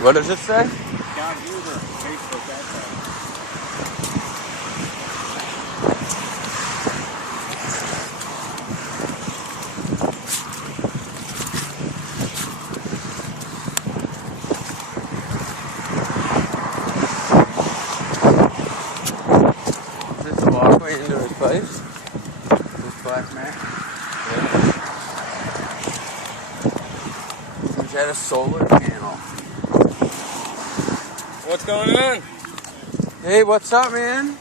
What does it say? God user, Facebook, that's right. Is this a walkway into his place? This black man? Yeah. Is that a solar panel? What's going on? Hey, what's up, man?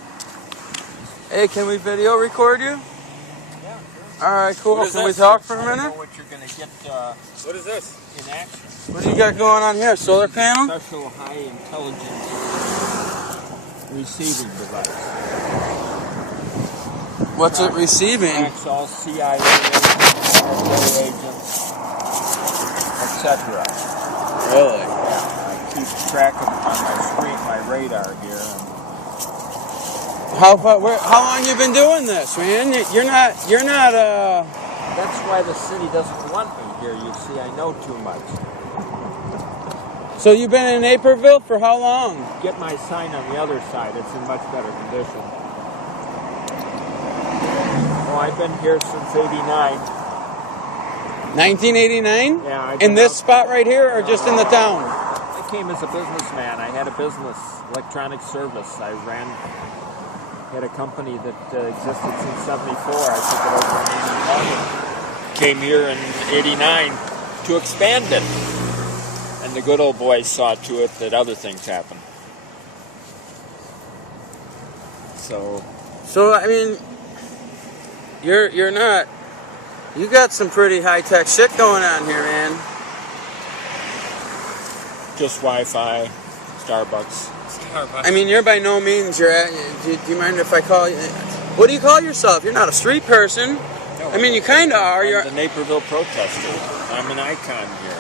Hey, can we video record you? Yeah, sure. Alright, cool. What is Can we this? talk for a I don't minute? know what you're going to get What is this? in action. What do you got going on here? Solar panel? Special high intelligence receiving device. What's it receiving? Tracks all CIA agents, etc. Really? Yeah, I keep track of them on my screen, my radar here. How long you been doing this, man? You're not. That's why the city doesn't want me here. You see, I know too much. So you've been in Naperville for how long? Get my sign on the other side. It's in much better condition. Oh, I've been here since '89. 1989? Yeah. In this spot right here, or just in the town? I came as a businessman. I had a business, electronic service. I had a company that existed since '74. I took it over in '81. Came here in '89 to expand it. And the good old boys saw to it that other things happened. So I mean, you're not. You got some pretty high tech shit going on here, man. Just Wi-Fi, Starbucks. I mean, you're by no means. Do you mind if I call you? What do you call yourself? You're not a street person. No, I mean, you kind of are. I'm the Naperville protester. I'm an icon here.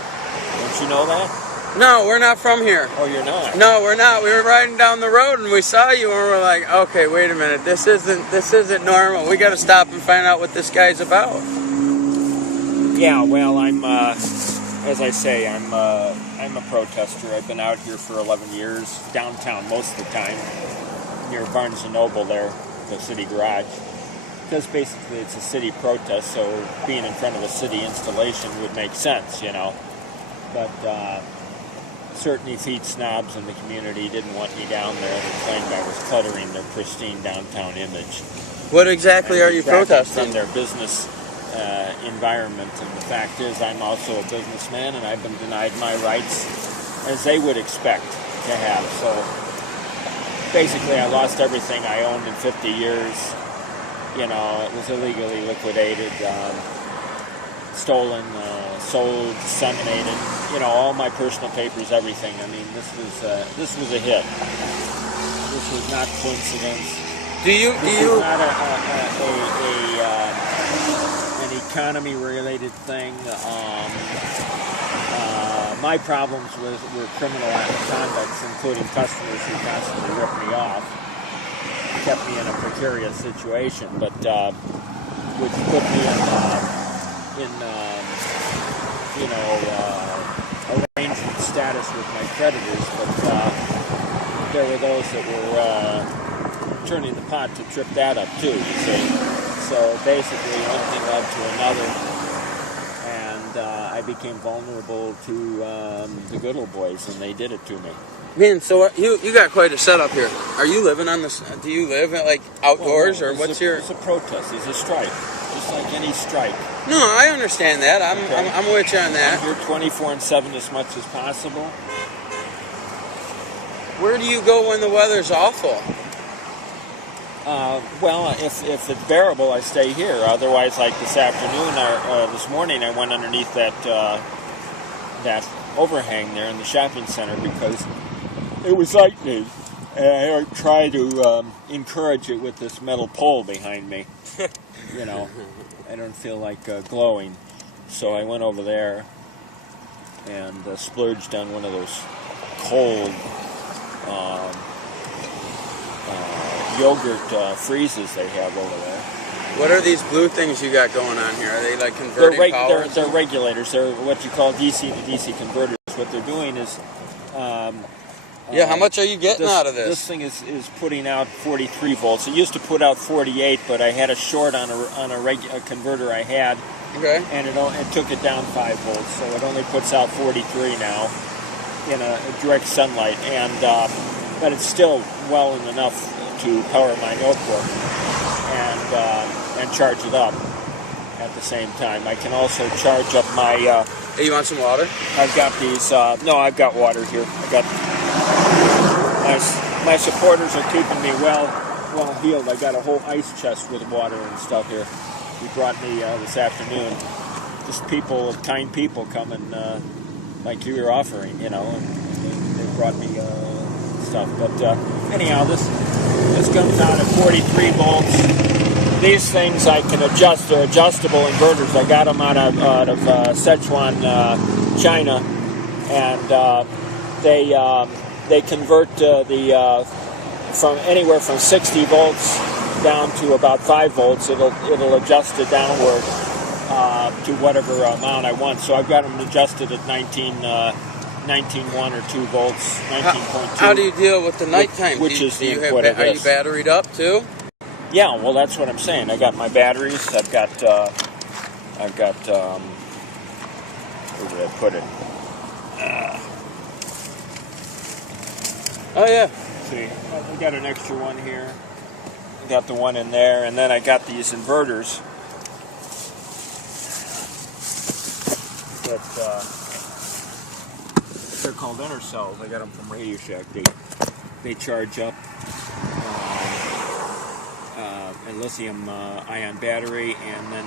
Don't you know that? No, we're not from here. Oh, you're not? No, we're not. We were riding down the road and we saw you and we're like, okay, wait a minute. This isn't normal. We got to stop and find out what this guy's about. Yeah. Well, I'm. As I say, I'm a protester. I've been out here for 11 years, downtown most of the time, near Barnes & Noble there, the city garage. Because basically it's a city protest, so being in front of a city installation would make sense, you know. But certain effete snobs in the community didn't want me down there. They claimed I was cluttering their pristine downtown image. What exactly are you protesting? From their business environment, and the fact is I'm also a businessman and I've been denied my rights as they would expect to have. So basically I lost everything I owned in 50 years. You know, it was illegally liquidated, stolen, sold, disseminated, you know, all my personal papers, everything. I mean, this was a hit. This was not coincidence. This is not an economy-related thing. My problems were criminal conducts, including customers who constantly ripped me off, kept me in a precarious situation, but which put me in arrangement status with my creditors. But there were those that were turning the pot to trip that up too, you see. So basically one thing led to another, and I became vulnerable to the good old boys, and they did it to me. Man, so you got quite a setup here. Are you living on this? Do you live like outdoors, well, no, or what's your? It's a protest. It's a strike, just like any strike. No, I understand that. I'm with you on that. I'm here 24/7 as much as possible. Where do you go when the weather's awful? Well, if it's bearable, I stay here. Otherwise, like this afternoon or this morning, I went underneath that overhang there in the shopping center because it was lightning, and I tried to encourage it with this metal pole behind me. You know, I don't feel like glowing, so I went over there and splurged on one of those cold yogurt freezes they have over there. What are these blue things you got going on here? Are they like converting power? They're regulators. They're what you call DC to DC converters. What they're doing is Yeah, how much are you getting out of This this? thing is putting out 43 volts. It used to put out 48, but I had a short on a converter I had, Okay. and it took it down 5 volts, so it only puts out 43 now in a direct sunlight, and but it's still well enough to power my notebook and charge it up at the same time. I can also charge up my. Hey, you want some water? I've got these. No, I've got water here. I got my supporters are keeping me well healed. I got a whole ice chest with water and stuff here. He brought me this afternoon. Just kind people coming like you were offering, you know. And they brought me stuff. But anyhow, this comes out at 43 volts. These things I can adjust. They're adjustable inverters. I got them out of Sichuan, China, and they convert from anywhere from 60 volts down to about 5 volts. It'll adjust it downward to whatever amount I want. So I've got them adjusted at 19.1 or 2 volts, 19.2. How do you deal with the nighttime? Which is the input of Are you this. batteried up too? Yeah, well, that's what I'm saying. I got my batteries. I've got where did I put it? Oh yeah. See, I got an extra one here. I got the one in there, and then I got these inverters that they're called inner cells. I got them from Radio Shack. They charge up a lithium ion battery, and then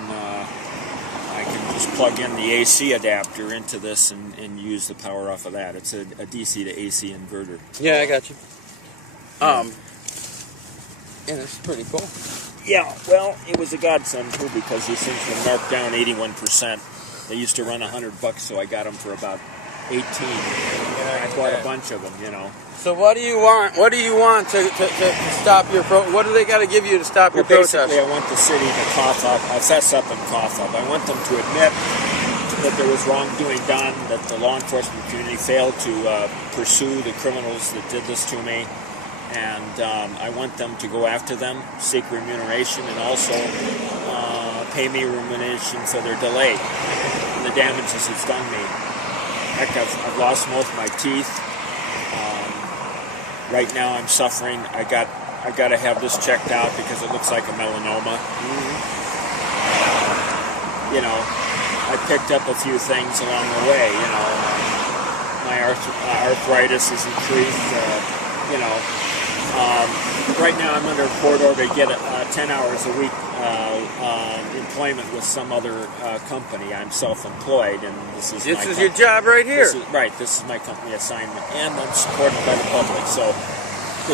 I can just plug in the AC adapter into this and use the power off of that. It's a DC to AC inverter. Yeah, I got you. Yeah, that's pretty cool. Yeah, well, it was a godsend too, because these things were marked down 81%. They used to run $100, so I got them for about 18. I bought a bunch of them, you know. So what do you want? What do you want to stop your what do they got to give you to stop your protest? Basically, I want the city to fess up and cough up. I want them to admit that there was wrongdoing done, that the law enforcement community failed to pursue the criminals that did this to me, and I want them to go after them, seek remuneration, and also pay me remuneration for their delay and the damages it's done me. Heck, I've lost most of my teeth. Right now I'm suffering. I got to have this checked out because it looks like a melanoma. You know, I picked up a few things along the way. You know, my arthritis is increased. You know, right now I'm under a court order to get 10 hours a week employment with some other company. I'm self-employed, and this is your job right here. This is my company assignment, and I'm supported by the public. So,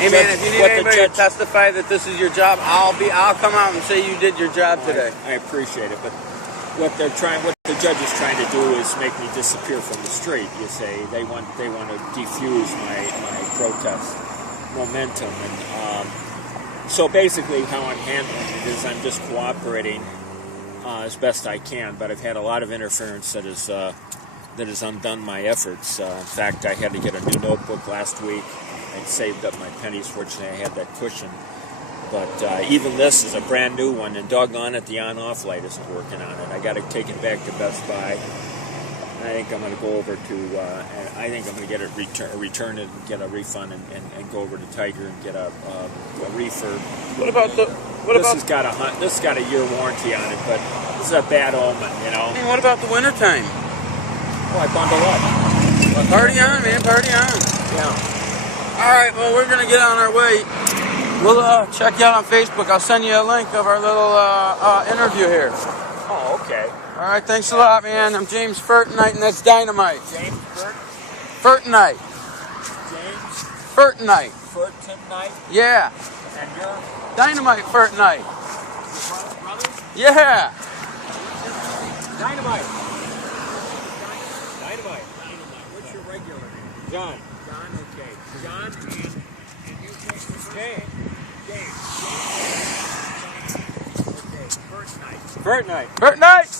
hey man, if you need anybody to testify that this is your job, I'll come out and say you did your job today. I appreciate it, but what the judge is trying to do is make me disappear from the street. You say they want to defuse my protest momentum, and so basically how I'm handling it is I'm just cooperating as best I can, but I've had a lot of interference that has undone my efforts. In fact, I had to get a new notebook last week. I'd saved up my pennies. Fortunately, I had that cushion. But even this is a brand new one, and doggone it, the on-off light isn't working on it. I got to take it back to Best Buy. I think I'm going to go over to, I think I'm going to get it return it and get a refund and go over to Tiger and get a refurb. This has got a year warranty on it, but this is a bad omen, you know. Hey, what about the wintertime? Oh, I bundle up. Well, party on, man, party on. Yeah. All right, well, we're going to get on our way. We'll check you out on Facebook. I'll send you a link of our little interview here. Oh, okay. All right, thanks a lot, man. I'm James Furtonite, and that's Dynamite. James Furtonite. James Furtonite. Furtonite. Yeah. And you're Dynamite Furtonite. your brother? Yeah. Dynamite. Dynamite. What's your regular name? John. John, okay. John and you James. James. Okay. Furtonite. Furtonite.